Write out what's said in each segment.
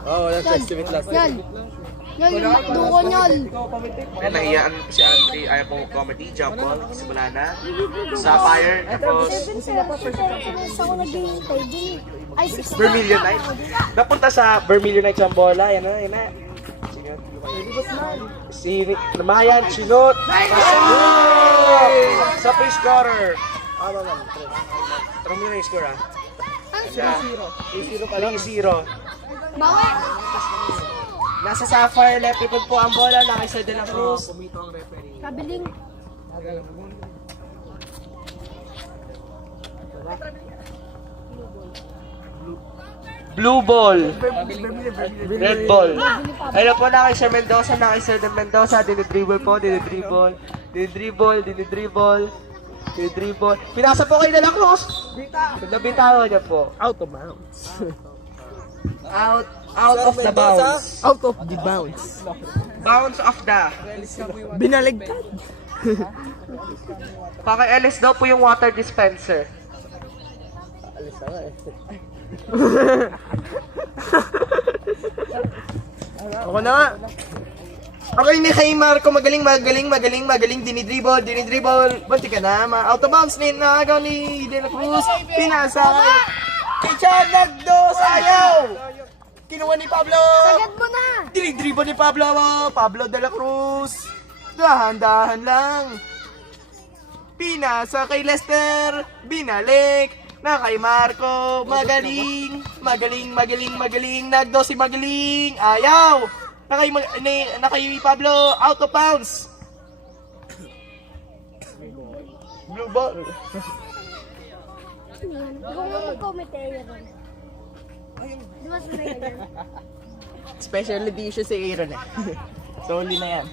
Oo, wala sa estimate last. Yan. Yan yung duko niyan. Ayan, nahiyaan si Andre. Ayaw pong comedy, jump ball. Simula na. Sapphire. Tapos, Ako naghihintay din. Ay, 6 Vermilion Knight. Napunta sa Vermilion Knight ang bola. Yan na, yan na. Si Namayan, sinot. Sa free scorer. Tara mo na yung score, ha? 3-0. Bawi. Nasa Sapphire, left ikot po ang bola. Nakisa De La Cruz. Kabiling. Blue ball. Red ball. Ayun po na kay Sir Mendoza, na kay Sir Mendoza. Dinidribble po, dinidribble. Pinasa po kay De La Cruz. Nabitawan niya po. Out of bounds. Out of the bounds. Out of the bounds. Bounds of the. Binaligtad. Paki-LS daw po yung water dispenser. Alis na nga eh. Ako na nga. Okay ni kay Marco, magaling, dinidribble, bunti ka na, out of bounds ni nakagaw ni De La Cruz, pinasa kay Chad Nagdo, sayaw! Kinuha ni Pablo! Sagad mo na. Dinidribble ni Pablo De La Cruz, dahan-dahan lang. Pinasa kay Lester, binalik, na kay Marco, magaling, Nagdo si magaling, ayaw! Na kay Pablo, out of bounds. Blue ball. Ikaw mo mag-comment area ron. Di ba sanay ka dyan? Special edition si Aaron eh. Solid na yan.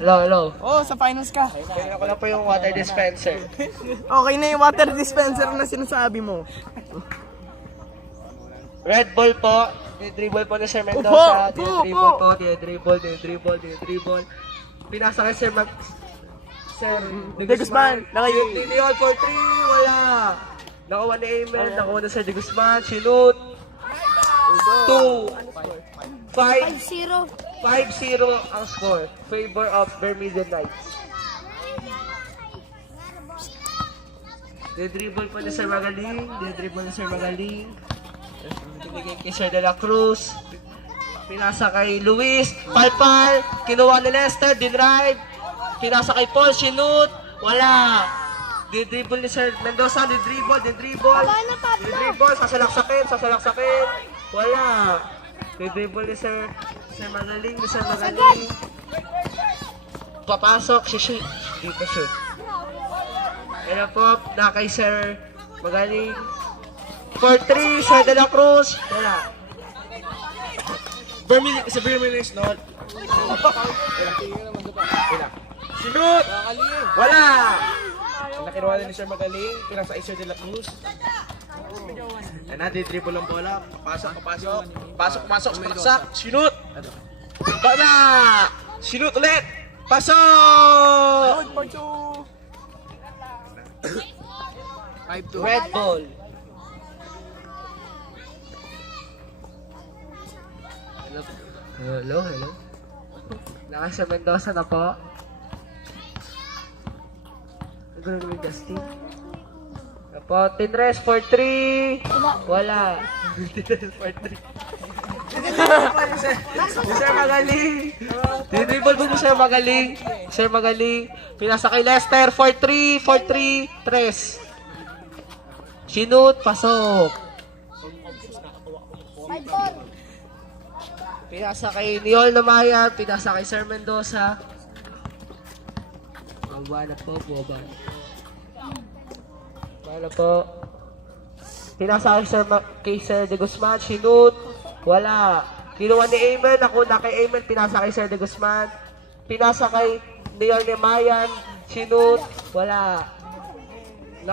Hello. Oh, sa finals ka. Kaya ko lang po yung water dispenser. Okay na yung water dispenser na sinasabi mo. Red ball po. Dinidribble po ni Sir Mendoza. Upo! Dinidribble. Pinasa kay Sir De Guzman. Leon for 3. Wala. Nakuha ni Emel. Nakuha na Sir De Guzman. Sinut. 2. 5. 5-0. 5-0 ang score. Favor of Vermilion Knights. Dinidribble po ni Sir Magaling. Binigay kay Sir De La Cruz. Pinasa kay Luis. Palpal. Kinuha ni Lester. Dinrive. Pinasa kay Paul. Sinut. Wala. Didribble ni Sir Mendoza. Didribble. Sasalaksakin. Wala. Didribble ni Sir Magaling. Papasok. Shoot. Dito shoot. Kaya po. Na kay Sir Magaling. 4-3, Sir De La Cruz. Wala. Sa Vermilion is not. Sinut! Wala! Nakinuha ni Sir Magaling. Pinasa kay Sir De La Cruz. Yan na, didribble ang bola. Pasok. Sinut! Bana! Sinut ulit! Pasok! 5-2. Red ball. Hello. Naka Sir Mendoza na po. Nagano naman Justin. Po, Tinres for 3. Wala. Tinres for 3. Sir Magaling. Dinibol po Sir Magaling. Pinasa kay Lester for 3. 3. Sinut, pasok. 5-4. Pinasa kay Niol Namayan. Pinasa kay Sir Mendoza. Buwaba na po. Pinasa kay Sir De Guzman. Sinut. Wala. Kinuha ni Amen. Nakuna kay Amen. Pinasa kay Sir De Guzman. Pinasa kay Niol Namayan. Sinut. Wala.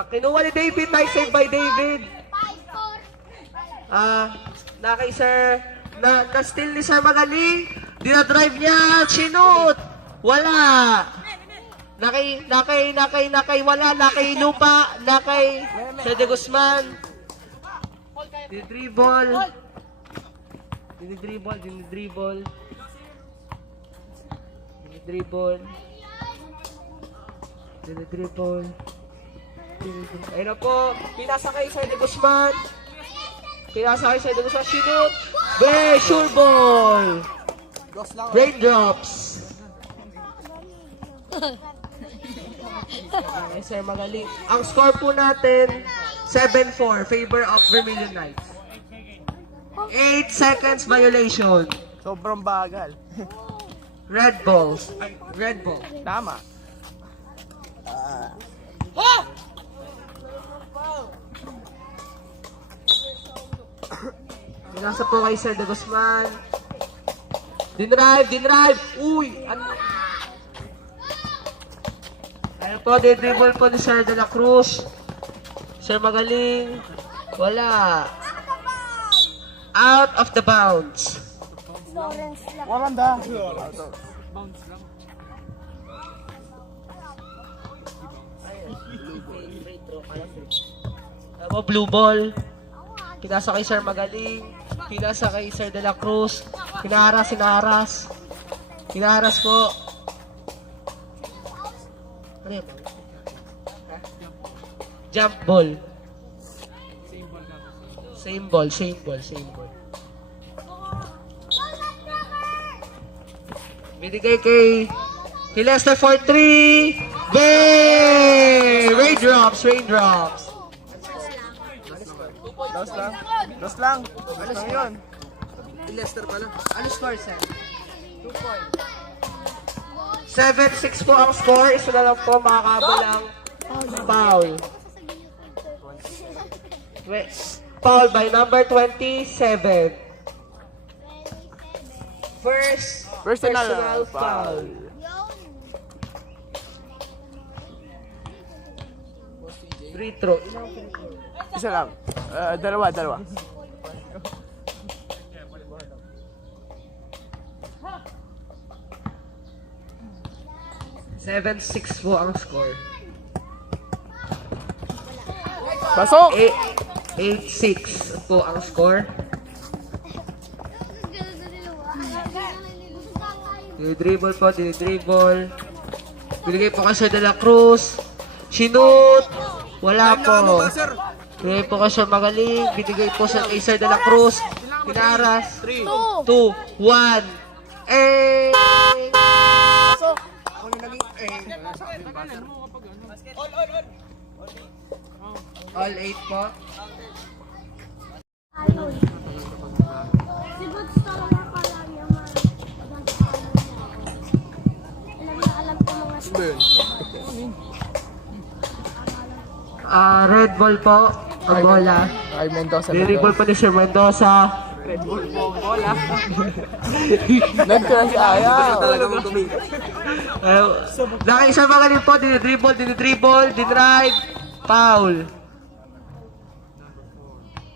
Kinuha ni David. Nice save by David. Na kay Sir na-steal ni Sir Magaling. Dinadrive niya. Sinut. Wala. Nakay wala. Nakay Lupa. Nakay Sir De Guzman. Dinidribble. Dinidribble, dinidribble. Dinidribble. Dinidribble. Ayun na po. Pinasa kay Sir De Guzman. Pinasa kay Sir De Guzman. Shoot. Be, sure ball. Raindrops. Okay, Sir, magaling. Ang score po natin, 7-4, favor of Vermilion Knights. 8 seconds violation. Sobrang bagal. Red balls. Ay, red ball. Tama. Pinasa po kay Sir De Guzman. Dinrive. Uy! Ano? Ayun po, dribble po ni Sir De La Cruz. Sir, magaling. Wala. Out of the bounds. Lawrence lang. Waranda. Ako, blue ball. Pinasa kay Sir Magaling. Pinasa kay Sir De La Cruz. Hinaharas. Hinaharas po. Ano yun? Ha? Jump ball. Same ball. Binigay kay Lester for 3. Bang! Raindrops. Dos lang. Ano yun? Ano score, sir? 7-6 po ang score. Isa na lang po makakabalang foul. Foul by number 27. First personal foul. Free throw. Isa lang. Dalawa. 7-6 po ang score. Pasok! 8-6 po ang score. Dinidribble po. Binigay po kay Sir De La Cruz. Shoot! Wala po. Binigay po kay Sir Magaling. Binigay po kay Sir De La Cruz. Pinaras. 2, 1. All 8 po. Si Boots talaga kala niya alam ko mga Red ball po. Ang bola. Ay, Mendoza. Dribble po ni Sir Mendoza. Nagka si Aya. Nakaisa Magaling po. Dinidribble. Dinrive. Foul.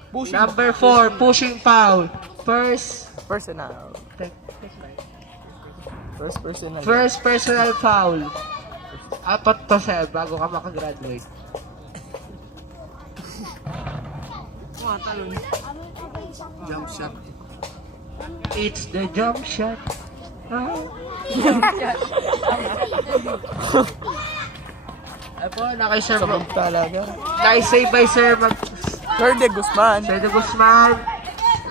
Number 4, pushing foul. Personal. First personal foul. 4 to, sir, bago ka makagraduate. Jump shot. It's the jump shot. Ay po, nakay-sir. Sabog talaga. Nakay-save by Sir Sir De Guzman. Sir De Guzman.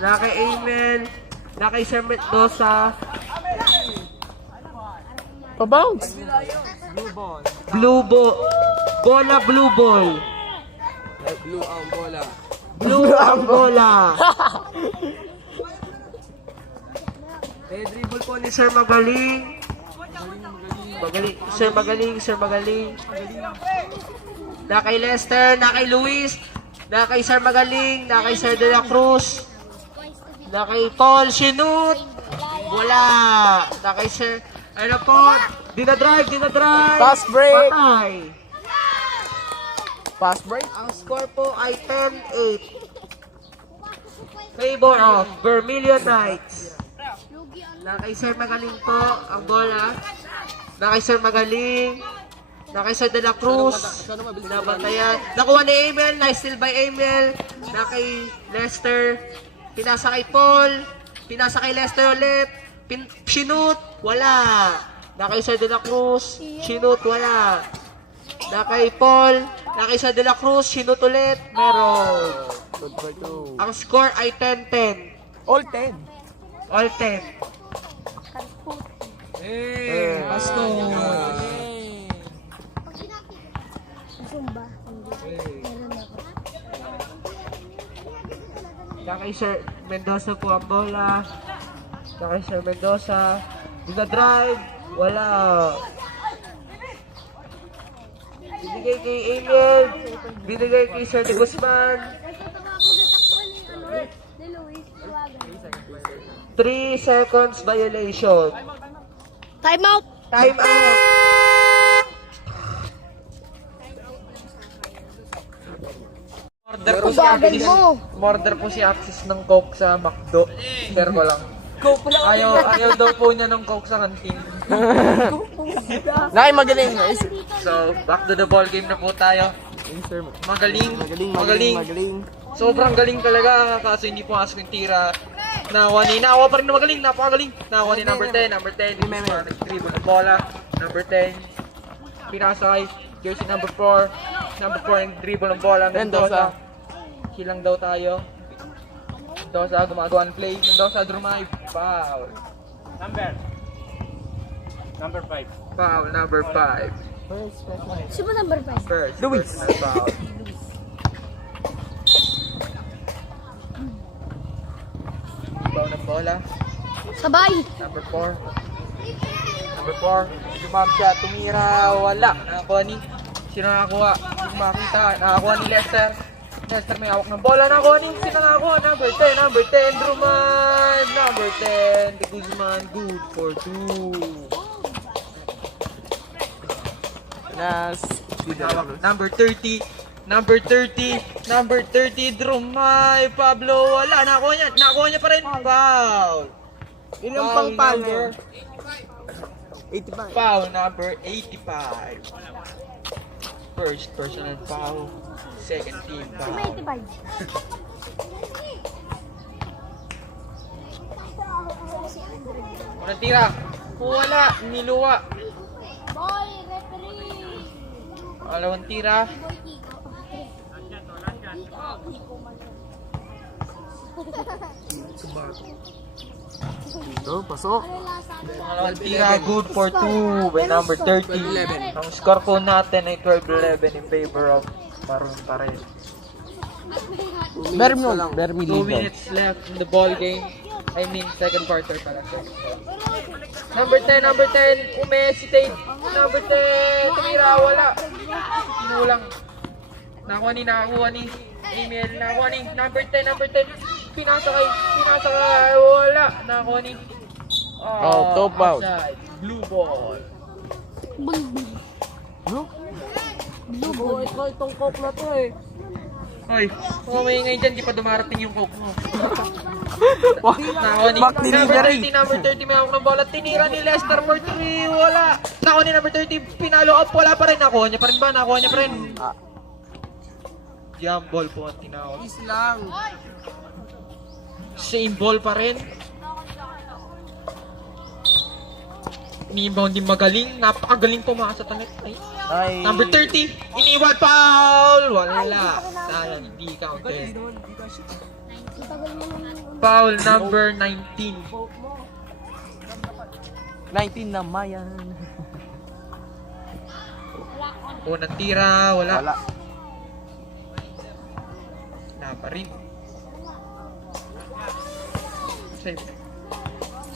Nakay-Aimel. Nakay-Sir Mendoza. Pa-bounce. Blue ball. Bola, blue ball. Blue ang bola. Blue ang bola. Dribble po ni Sir Magaling. Sir Magaling. Nakay Lester, nakay Luis, nakay Sir Magaling, nakay Sir De La Cruz, nakay Paul Shoot. Wala. Nakay Sir, ano po? Dinadrive. Fast break. Patay. Fast break. Ang score po ay 10-8. Favor of Vermilion Knights. Nakay Sir Magaling po ang bola. Nakay Sir Magaling. Nakay Sir De La Cruz. Binabantayan. Nakuha ni Emil. Nice steal by Emil. na kay Lester. Pinasa kay Paul. Pinasa kay Lester ulit. Sinut, wala. Na kay Sir De La Cruz. Sinut, wala. Na kay Paul. Na kay Sir De La Cruz. Sinut ulit. Meron. Good for 2. Ang score ay 10-10. All 10. All 10. Pasto. Zumba. Meron ako. Na kay Sir Mendoza po ang bola. Na kay Sir Mendoza. Drive. Wala. Binigay kay Emil. Binigay kay Sir De Guzman. Ni Luis, tawagan. 3 seconds violation. Time out! Time out. Order po si Axis. Order po si Axis ng Coke sa McDo. Share ko lang. Ayaw daw po niya ng Coke sa kantin. Nakay magaling. So, back to the ball game na po tayo. Magaling. Sobrang galing talaga, kaso hindi po ask ng tira. Nakuha pa rin na magaling, napakagaling. Nakuha ni number 10, nag-dribble ng bola. Number 10, pinasa kay jersey number 4. Number 4, nag-dribble ng bola. Mendoza. Silang daw tayo. Mendoza, gumagawa ng play. Mendoza, drive. Foul. Number 5. Foul, number 5. Sino number 5? First, Luis. personal foul. Foul ng bola. Sabay! Number 4. Number 4. Lumam siya. Tumira. Wala. Nakakuha ni... Sino nakakuha? Hindi makita. Nakakuha ni Lester. Lester may hawak ng bola. Nakakuha ni... Sino nakakuha? Number 10. Number 10. Druman. Number 10. De Guzman. Good for 2. Nas. Number 30. Number 30. Number 30. Drumay. Pablo. Wala. Nakakuha niya. Nakakuha niya pa rin. Foul. Ilang Foul pang number 85. Foul number 85. First personal foul. Second team foul. 85. Unang tira. Wala. Niluwa. Boy, referee! Pangalawang tira. Ito, pasok. Pangalawang tira. Good for 2 by number 30. Ang score po natin ay 12-11 in favor of Maroon pa rin. Bermi lang. Bermi 2 minutes left in the ball game. I mean, second quarter pala. Number 10, number 10. Umesitate. Number 10. Tumira, wala. Sinulang. Nakakuha ni Emil. Nakakuha ni number 10, number 10. Pinasa kay. Wala. Nakakuha ni. Top out. Outside. Blue ball. Itong coke na to eh. Hoy, umingay dyan, di pa dumarating yung coke mo. Nakakuha ni Back delivery. number 30 may hawak ng bola. Tinira ni Lester for 3, wala. Nakuha ni number 30, pinalo up, wala pa rin. Nakuha niya pa rin ba? Nakuha niya pa rin. Jump ball po ang tinawag. Please lang. Same ball pa rin. Ni-inbound din magaling. Napakagaling pumasa talaga. Ay. Number 30, iniwan foul. Wala. Sayang, hindi counted. Foul number 19. 19 na mayan. Unang tira, wala. Wala. Wala pa rin. Save.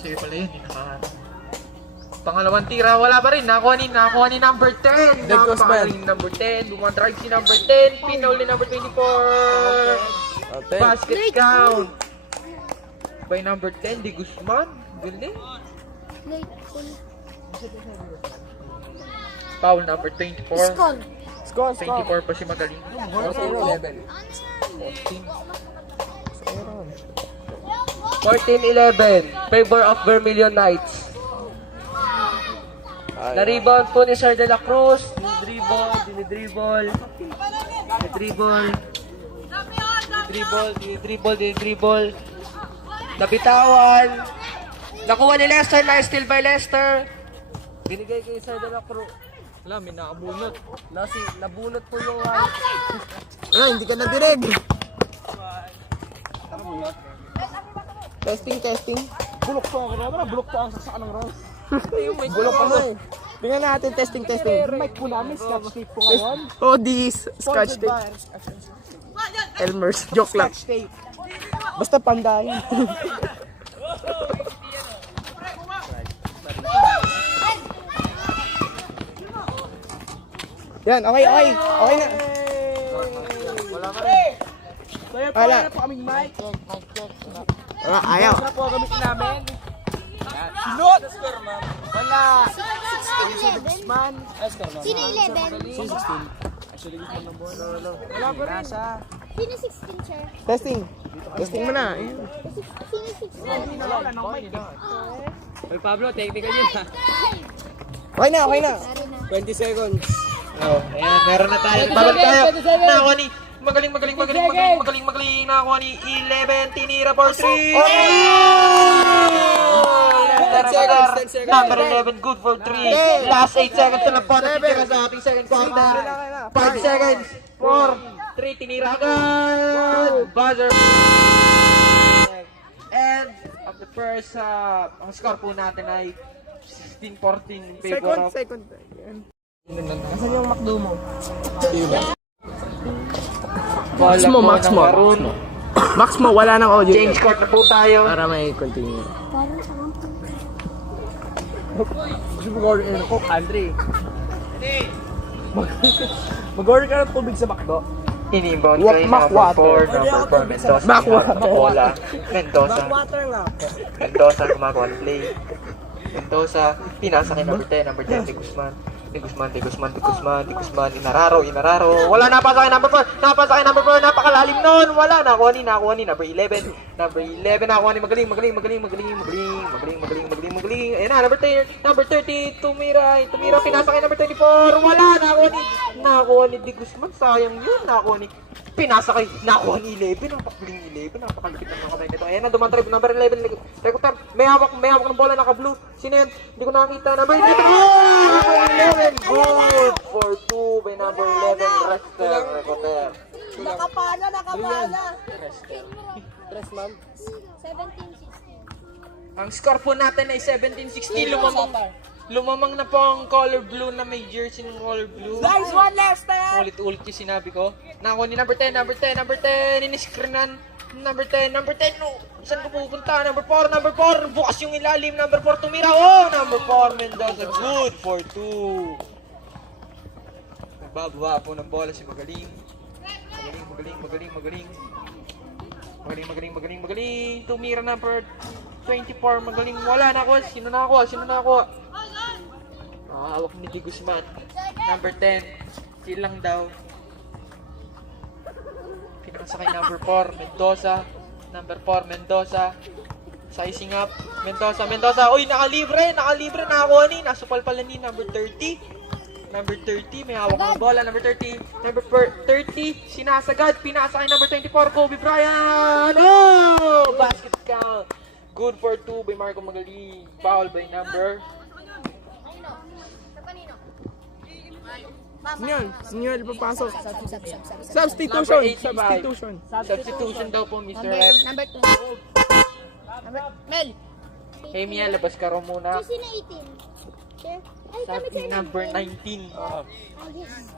Save pala yun, nakaharap. Pangalawang tira, wala pa rin. Nakuha ni number 10. De Guzman. Napakaling number 10. Dumadrive si number 10. Pinaul ni number 24. Okay. Basket count. By number 10, De Guzman. Galing. Foul number 24. Score! 24 pa si Magaling. 14-11. Favor of Vermilion Knights. Na-rebound po ni Sir De La Cruz. Dinidribble. dinidribble. Nabitawan. Nakuha ni Lester, na steal by Lester. Binigay kay Sir De La Cruz. Wala, may nakabunot. Nabunot po yung Hindi ka nadirig. Testing. Bulok po ako naman, bulok po ang sasaka ng round. Bulok ka mo eh. Tingnan natin, testing. Mic po namin, scotch tape po ngayon. Oh, this scotch tape. Elmer's, joke lang. Scotch tape. Basta panday. Yan, okay na. Kaya po kaming mic. Ayaw. Wala po gamitin namin. Sinot! Wala. Man. Sino 11? Wala po rin. Sino 16, sir? Testing mo na. Sino 16? Wala nang mic. Hey Pablo, technical yun ha. Okay na. 20 seconds. Ayan, meron na tayo. Babalik tayo. Nakakuha ni magaling. Nakakuha ni 11. Tinira for 3. 10 seconds. Number 11, good for 3. Last 8 seconds na lang po. Natitira sa ating second quarter. 5 seconds. 4, 3, tinira agad. Buzzer. And of the first, ang score po natin ay 16-14 in favor of... Second. Nasaan yung McDo mo? Max mo, wala nang audio. Change court na po tayo. Para may continue. Gusto mag-order ng Coke, Andre. Mag-order ka ng tubig sa McDo. Inimbound kay number 4, number 4, Mendoza. Water nga. Mendoza gumagawa ng play. Mendoza, pinasa kay number 10, De Guzman. De Guzman, Inararo. Wala, napasa kay number 4, napakalalim nun. Wala, nakuha ni number 11. Nakuha ni magaling. Ayun na, number 30, tumira, pinasa kay number 24. Wala, nakuha ni De Guzman, sayang yun. Nakuha ni 11, napakalupit ng mga kamay nito. Ayan na, dumantrip, number 11, Rekotar, may hawak ng bola, naka-blue. Sino yan? Hindi ko nakakita, number 11, good for 2 by number 11, Rester, Rekotar. Nakapala. Tres, ma'am. 17-16. Ang score po natin ay 17-16, lumamang na po ang color blue na may jersey ng color blue. Guys, one last time! Ulit-ulit yung sinabi ko. Nakuha ni number 10, in-screenan. Number 10, no. Saan ko pupunta? Number 4, bukas yung ilalim. Number 4, tumira. Oh, number 4, Mendoza, good for 2. Nagbababa po ng bola si Magaling. Magaling. Tumira number 24, Magaling. Wala, nakuha. Sino nakuha? Hawak ni De Guzman. Number 10, silang daw. Pinasa kay number 4, Mendoza. Sizing up. Mendoza. Uy, nakalibre. Nakakuha ni. Nasupal pala ni number 30. May hawak ng bola. Number 30, sinasagad. Pinasa kay number 24, Kobe Bryant. Oh! Basket count. Good for 2 by Marco Magaling. Foul by number... Sinyal, papasok. Substitution daw po, Mr. Rep. Number 2. Mel. Hey Mia, labas ka raw muna. Sino 18? Sir? Ay, kami Sabi number 19. yes.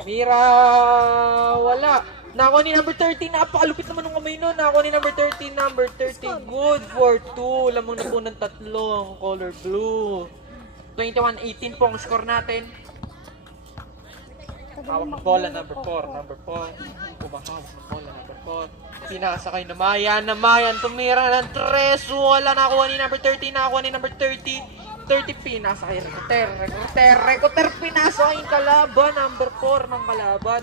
Mira, wala. Nakuha ni number 13. Napakalupit naman ng kamay nun. Nakuha ni number 13. Good for 2. Lamang na po ng 3 ang color blue. 21-18 po ang score natin. Hawak ng bola, number 4. Kumahawak ng bola, number 4. Pinasa kay Namayan. Tumira ng 3. Wala, nakuha ni number 13. Nakuha ni number 30. Pinasa kay Rekoter. Pinasa kay kalaban. Number 4 ng kalaban.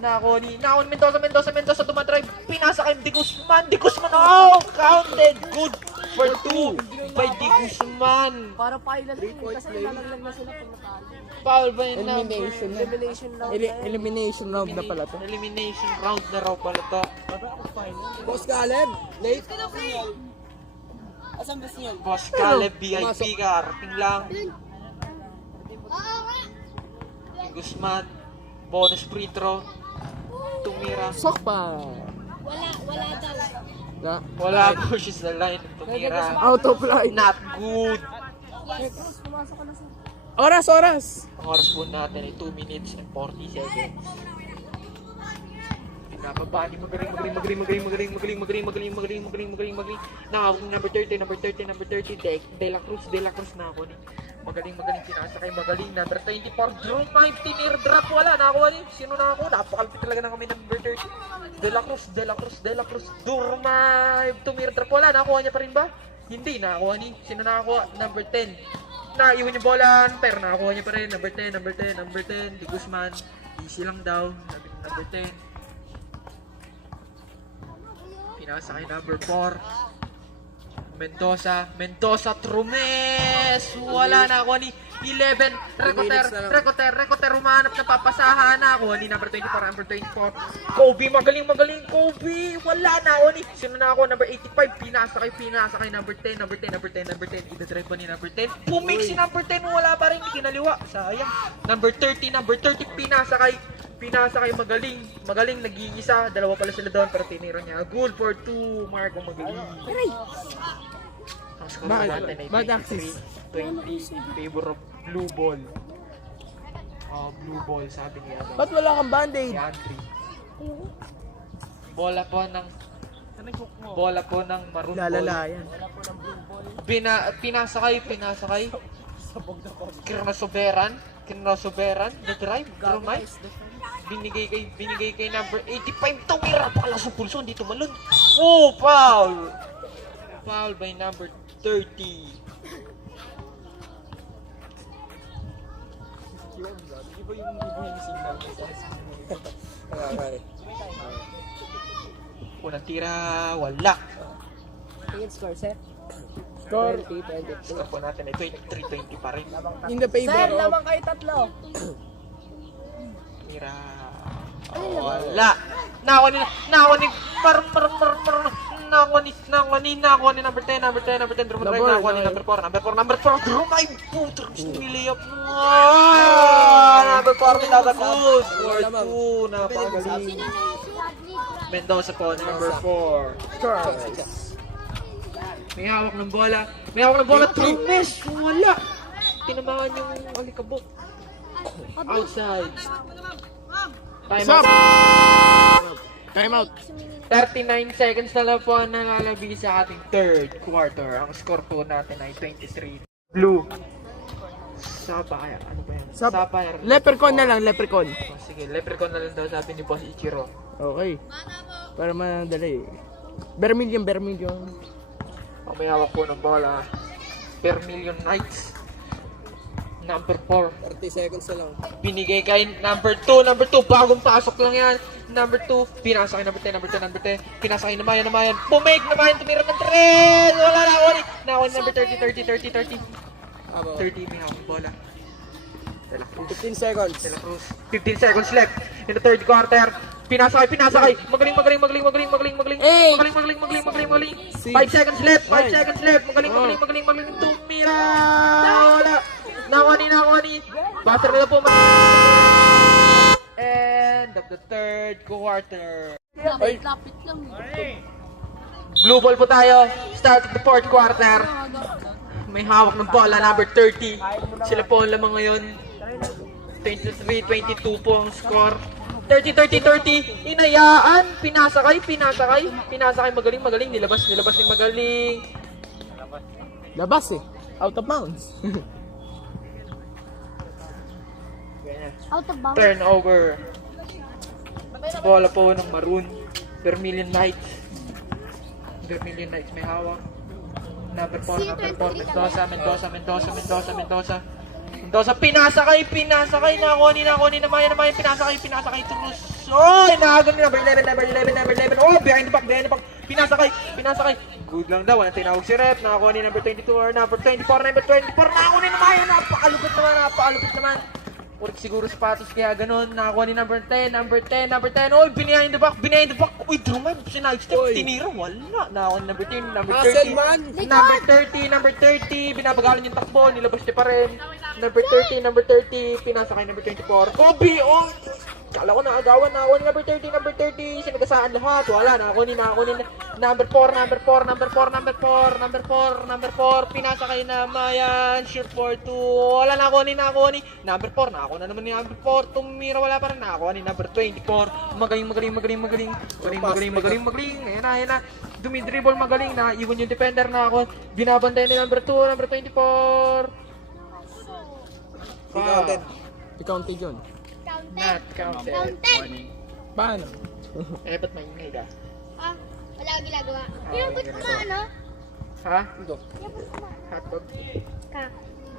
Nakuha ni Mendoza. Dumadrive. Pinasa kay De Guzman. Oh, counted. Good for 2 by D. Guzman. Para pilot yun, kasi lalaglag na sila pag natalo. Foul by Elimination na. Elimination round. Elimination round na pala to. Elimination round na raw pala to. Boss Caleb, late. Asan ba siya? Boss Caleb VIP karating lang. Guzman, bonus free throw. Tumira. Sok pa. Wala daw. Na, Wala pushes the line. Tumira. out of line. Not good. Oras. Ang oras po natin ay 2 minutes and 40 seconds. Pinababa ni magaling. Nakawag number 30. De La Cruz na ako ni. Magaling, pinasakay, magaling. Number 24, Drew 5, tinir drop, wala. Nakakuha ni, sino na ako? Napakalpit talaga na kami number 30. De La Cruz, Durma, tumir drop, wala. Nakakuha niya pa rin ba? Hindi, nakakuha ni. Sino nakakuha? Number 10. Naiwan yung bola, pero nakakuha niya pa rin. Number 10, Di Guzman. Easy lang daw. Number 10. Pinasakay number 4. Mendoza, Trumes! Wala na ako ni 11. Recoter, humanap na papasahan na ako ni number 24. Kobe, magaling, Kobe! Wala na ako ni, sino na ako? Number 85, pinasakay, number 10. Ida-drive pa ni number 10. Pumix si number 10, wala pa rin, kinaliwa. Sayang. Number 30, pinasakay, magaling, nag-iisa. Dalawa pala sila doon, pero tiniro niya. Good for 2, Marco, magaling. Ang score natin ay Bad access. 23-20 favor of blue ball. Blue ball, sabi niya. Ba't wala kang band-aid? Yantri. Bola po ng maroon ball. Lalalayan. Pinasakay. Kirnosoberan, the drive, Gromay. Binigay kay number 85. Tumira pala sa pulso, hindi tumalon. Oh, foul by number 30. Unang tira, wala. Tingin score, sir. Score 20-23. Score po natin ay 23-20 pa rin. In the favor Sir, of... naman kayo tatlo. Tira, wala. Nakuha ni number 10, Drew Drive, nakuha ni number 4, Drew my puto, nilayap mo. Number 4, pinatagot. 4-2, napakagaling. Mendoza po, number 4. May hawak ng bola, Trumes, wala. Tinamaan yung alikabok. Outside. Time out. 39 seconds na lang po ang nalalabi sa ating third quarter. Ang score po natin ay 23. Blue. Sapphire. Ano ba yan? Sapphire. Leprechaun na lang, leprechaun. Oh, sige, leprechaun na lang daw sabi ni Boss Ichiro. Okay. Para madali. Vermilion. Ang may hawak po ng bola. Vermilion Knights. Number 4. 30 seconds na lang. Binigay kay number 2. Bagong pasok lang yan. Number 2. Pinasa kay number 10. Pinasa kay Namayan. Pumake Namayan. Tumira ng 3. Wala na ako. Nakuha number 30. 30 may hawak bola. De La Cruz. 15 seconds. De La Cruz. 15 seconds left in the third quarter. Pinasa kay. Magaling. Hey! Magaling. 5 Six. seconds left. Five. Magaling. Tumira. Wala. Nakuha ni. Buster na po. End of the third quarter. Lapit lang. Blue ball po tayo. Start of the fourth quarter. May hawak ng bola, number 30. Sila po ang lamang ngayon. 23-22 po ang score. 30. Inayaan. Pinasakay. Magaling. Nilabas ni magaling. Labas eh. Out of bounds. Out of bounds. Turnover. Bola po ng maroon. Vermilion Knights may hawak. Number 4, Mendoza, pinasakay, nakuha ni Namayan, pinasakay, Turus. Oh, inahagal ni number 11, oh, behind the back, pinasakay, Good lang daw. Walang tinawag si Rep. Nakakuha ni number 22 or number 24. Number 24. Nakakuha ni naman yun. Napakalupit naman. Napakalupit naman. Ulit siguro sapatos kaya ganun. Nakakuha ni number 10. Number 10. Number 10. Uy, behind the back. Behind the back. Uy, drumay. Sinayos step. Tinira. Wala. Nakakuha ni number 10. Number 30. Number 30. Number 30. Binabagalan yung takbo. Nilabas niya pa rin. Number 30. Number 30. Pinasa kay number 24. Kobe. Oh. Kala ko naagawan na ako ni number 30, number 30, sinagasaan lahat, wala, nakakuha ni number 4, number 4, number 4, number 4, number 4, number 4, pinasa kay Namayan, shoot for 2, wala, nakakuha ni, number 4, nakakuha na naman ni number 4, tumira, wala pa rin, nakakuha ni number 24, magaling, ayan na, dumidribble magaling na, iwan yung defender na ako, binabantay ni number 2, number 24, I-counted yun. not counted. Counted. Paano? Eh, ba't maingay ka? Ah, wala akong ginagawa. Pinabot ko nga, ano? Ha? Ito. Pinabot ko nga. Hotdog? Ka.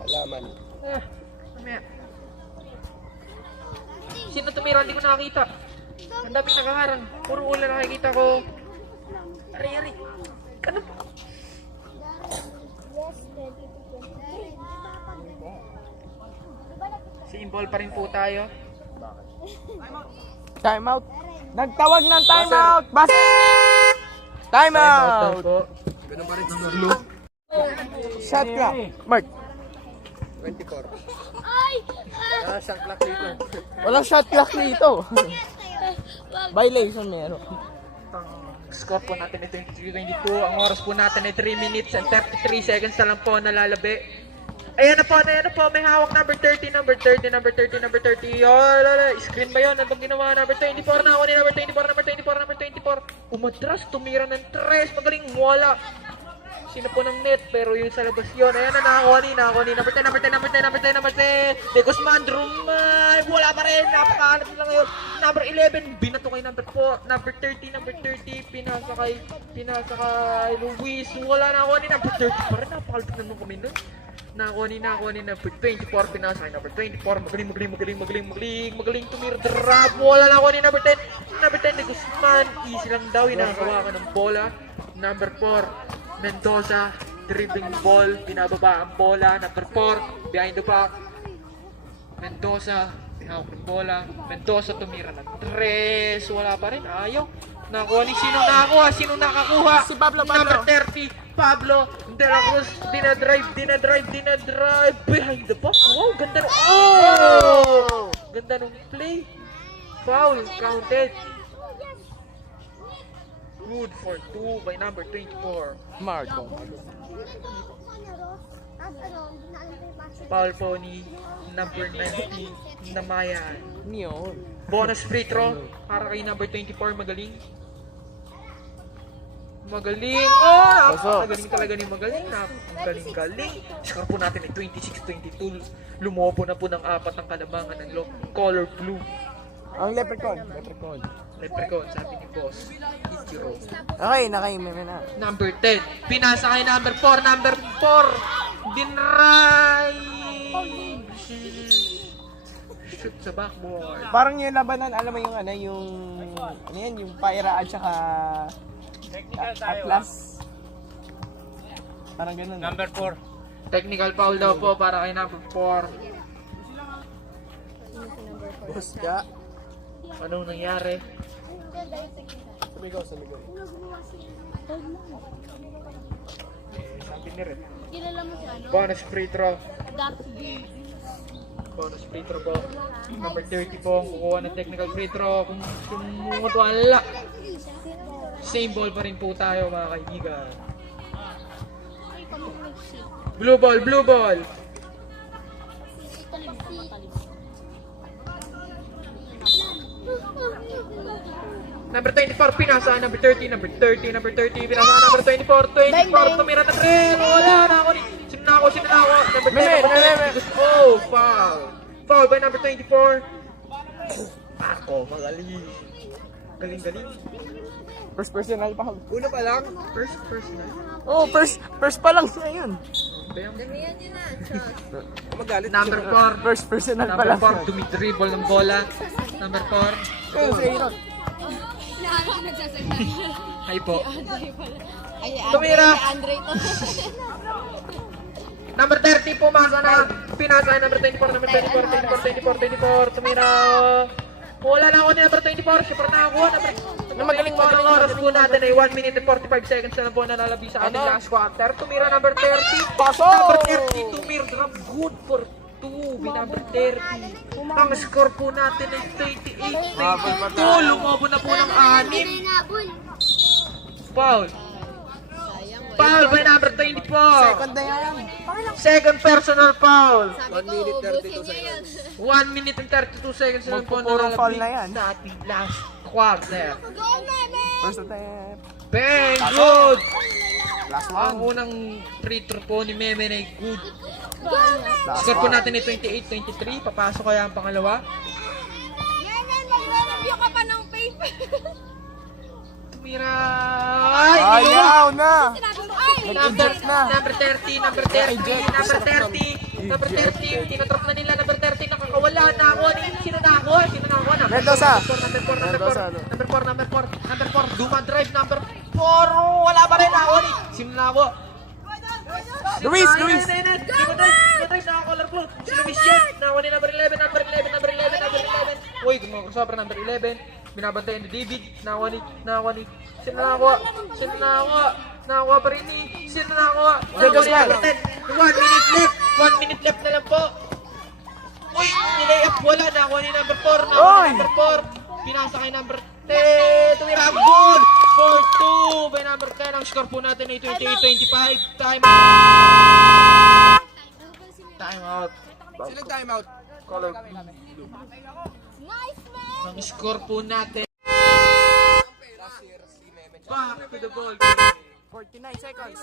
Halaman. Ah, mamaya. Sino tumira? Hindi ko nakakita. Ang daming nakaharang. Puro ulan nakikita ko. Ari. Ano po? Yes, 20. Symbol pa rin po tayo. Time out. Nagtawag ng time out. Bas. Time out. po. Shot clock. Mark. Ay! Walang shot clock dito. Violation meron. Ang score po natin ay 23-22. Ang oras po natin ay 3 minutes and 33 seconds na lang po nalalabi. Ayan na po, may hawak number 30, number 30. Screen ba yun? Ano bang ginawa? Number 24 na ako ni number 24. Umatras, tumira ng 3. Magaling, wala. Sino po ng net, pero yung sa labas yun. Ayan na, nakakuha ni number 10. De Guzman, Drumay, wala pa rin. Napakahanap nila ngayon. Number 11, binato kay number 4. Number 30, pinasa kay Luis. Wala, nakakuha ni number 30 pa rin. Napakalapit naman kami nun. Nakakuha ni number 24, pinasa kay number 24, magaling tumira, drop, wala na ako ni number 10, De Guzman, easy lang daw, hinakawa ka ng bola, number 4, Mendoza, dribbling ball, binababa ang bola, number 4, behind the back, Mendoza, hawak ng bola, Mendoza tumira ng 3, wala pa rin, ayaw, nakakuha ni sino nakakuha, Si Pablo. number 30, Pablo De La Cruz, dinadrive behind the box. Wow, ganda nung ganda nung play. Foul, counted. Good for 2 by number 24. Marco. Foul po ni number 19, Namayan. Yun. Bonus free throw para kay number 24, magaling. Magaling talaga ni Magaling. Galing. Score po natin ay 26-22. Lumobo na po ng 4 ang kalabangan ng color blue. Ang leprechaun. Leprechaun, sabi ni boss. Ichiro. Okay, nakaimeme na. Number 10. Pinasa kay number 4. Number 4. Dinrive. Shoot sa backboard. Parang yung labanan, alam mo yung yung Pyra at saka Atlas. Parang ganun. Number 4. Technical foul daw po para kay number 4. Busga. Anong nangyari? Sumigaw. Sabi ni Red. Kilala mo si ano? Bonus free throw. Dark Beam. Bonus free throw po. Number 30 po ang kukuha ng technical free throw. Kung wala. Same ball pa rin po tayo mga kaibigan. Blue ball. Number 24, pinasa number 30, pinasa number 24, tumira na rin, wala na ako ni, sino na ako, number 10, oh, foul by number 24, ako, magaling, galing, First personal pa. una pa lang, first personal, Oh, first pa lang siya yun. Magalit. number 4, First personal pa number lang. 4, dumidribble ng bola, number 4, Ayun, si Aaron. Hi po. Ay, Tumira. Andre to. Number 30 pumasa na. Pinasa ay number 24, number 24. Tumira. Wala na ako ni number 24. Super na ako. Number 24. Ang oras po natin ay 1 minute and 45 seconds na lang po nalalabi sa ating last quarter. Tumira number 30. Pasok! Number 30. Tumira drop good for 2. Number 30. Ang score po natin ay 28-22. Lumabo na po ng 6. Foul. Foul by number 24. Second na yan. Second personal foul. 1 minute 32 seconds. 1 minute and 32 seconds na lang po Magpupurong foul nalalabing na yan. sa ating last quarter. Go, Meme! First attempt. Bang! Good! Last Ang one. unang free throw po ni Meme ay good. Go, Meme! Last Score po one. natin ay 28-23. Papasok kaya ang pangalawa. Meme, magre-review ka pa ng paper. Tumira! Ay! Ayaw na! Sinabi mo, ay! Number, Eject na. number 30, number 30, number 30. Tinatrap na nila, number 30, nakakawala na ako. Sino na ako? Mendoza. Number 4. Duma drive, number 4. Wala pa rin ako. Sino na ako? Luis! Duma drive, naka-colorful. Si Luis yan. Nakuha ni number 11. Uy, gumawa number 11. Binabantayan ni David. Nakuha ni. Sino na ako? Nakakuha pa rin ni. Sino na ako? Judges man. 1 minute left na lang po. Uy, nilay-up wala. Nakakuha ni number 4. Oy! Number 4. Pinasa kay number 10. Tumira good. 4-2. By number 10. Ang score po natin ay 28-25. Time out. Sino time out? Color. Nice, man! Ang score po natin. Back to the ball. 49 seconds.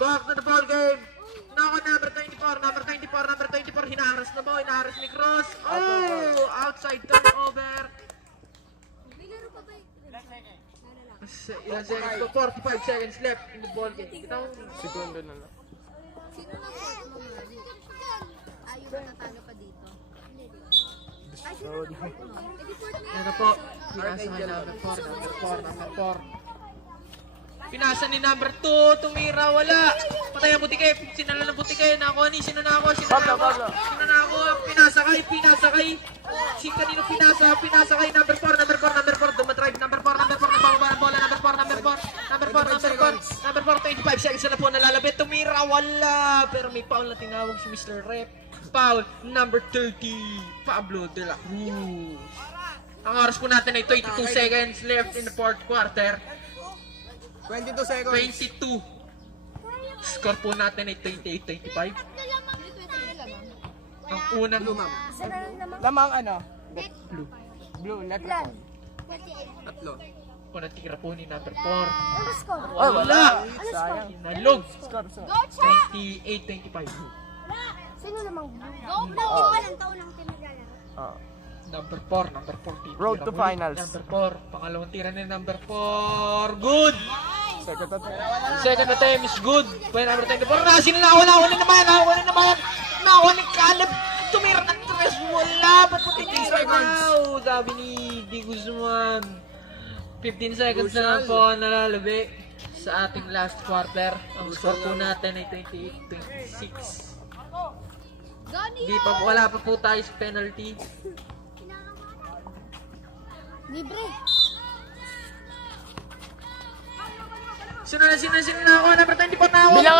Back to the ball game. Nako, number 24. Hinaharas na mo. Hinaharas ni Cross. Oh! Outside turnover. Ilan seconds po? 45 seconds left in the ball game. Kita mo. Segundo na lang. Sino na po? Ayaw na natalo pa dito. Ay, sino na po? Ano po? Pinasa kay number 4. Pinasa ni number 2. Tumira, wala. Patay ang butike. Sinala ng butike. Nakuha ni. Sino na ako? Pinasa kay. Sino kanino pinasa? Pinasa kay number 4. Dumatrive. Number 4. Nababa ng bola. Number 4. 25 seconds na po nalalabit. Tumira, wala. Pero may foul na tinawag si Mr. Rep. Foul number 30. Pablo de la Cruz. Ang oras po natin ay 22 seconds left in the fourth quarter. 22 seconds. 22. Score po natin ay 28-25. Ang unang Lamang ano? blue. Blue, leprechaun. Unang tira po ni number 4. Ano score? Wala! Sayang. Nalog! Score. Go, Cha! 28-25. Sino namang go? Go, walang taon ng team naglalaro. Number 4. Tira Road to ulit. finals. Number 4. Pangalawang tira ni number 4. Good! Second attempt. Second attempt is good. By number 24. Sino nakuha ni Caleb. Tumira ng 3. Wala. Ba't matitira now? Sabi ni Di Guzman. 15 seconds na lang po nalalabi sa ating last quarter. Ang score po natin ay 28-26. Wala pa po tayo sa penalty. Libre. Sino na ako? Number 24 na ako. Bilang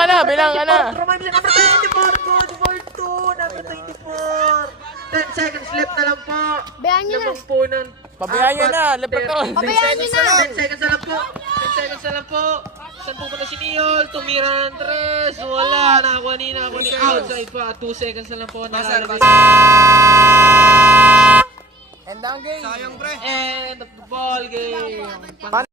ka na. Number 24. Good for 2. Number 24. 10 seconds left na lang po. Bayaan nyo na. Lamang po ng Pabayaan nyo na, leprechaun. Pabayaan nyo na. 10 seconds na lang po. 10 seconds na lang po. Saan po na si Niol? Tumira ng 3. Wala. Nakakuha ni outside pa. 2 seconds na lang po. Nalalagay. And ang game. Sayang pre. End of the ball game.